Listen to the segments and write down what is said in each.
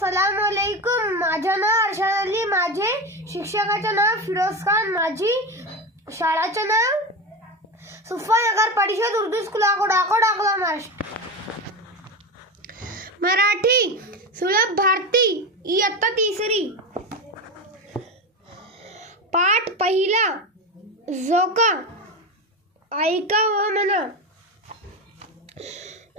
सलामकुम. माझे नाव अर्शाद अली. माझे शिक्षकाचे नाव फिरोज खान. माझी शाळाचे नाव सुफानगर परिषद उर्दू स्कूल अकोला महाराष्ट्र. मराठी सुलभ भारती इयत्ता तिसरी. पाठ पहिला. झोका. ऐका व म्हणा.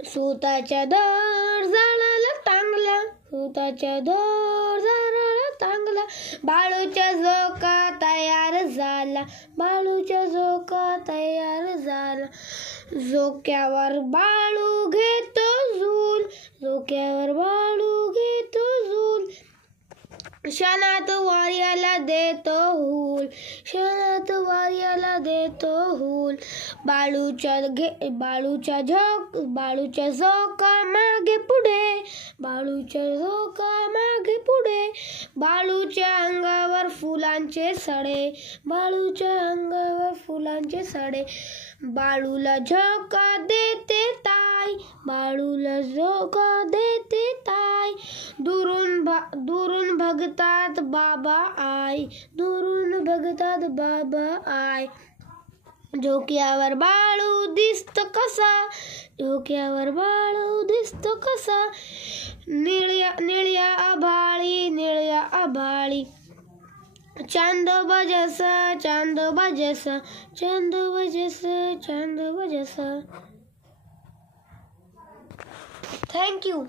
सुताच्या दोर झाडाला टांगला, सुताच्या दोर झाडाला टांगला, बाळूचा झोका तयार झाला, बाळूचा झोका तयार झाला. झोक्यावर बाळू घेतो झूल, झोक्यावर बाळू घेतो झूल, क्षणात वाऱ्याला देतो हूल, क्षणात वाऱ्याला देतो हूल. बाळूच्या झोका मागे पुढे, बाळूच्या झोका मागे पुढे, बाळूच्या अंगावर फुलांचे सडे, बाळूच्या अंगावर फुलांचे सडे. बाळूला झोका देते ताई, बाळूला झोका देते ताई. दुरून बघतात बाबा आई, दुरून बघतात बाबा आई. झोक्यावर बाळू दिसतो कसा, झोक्यावर बाळू दिसतो कसा, निळ्या आभाळी, निळ्या आभाळी. चांदोबा जसा, चांदोबा जसा, चांदोबा जसा, चांदोबा जसा. Thank you.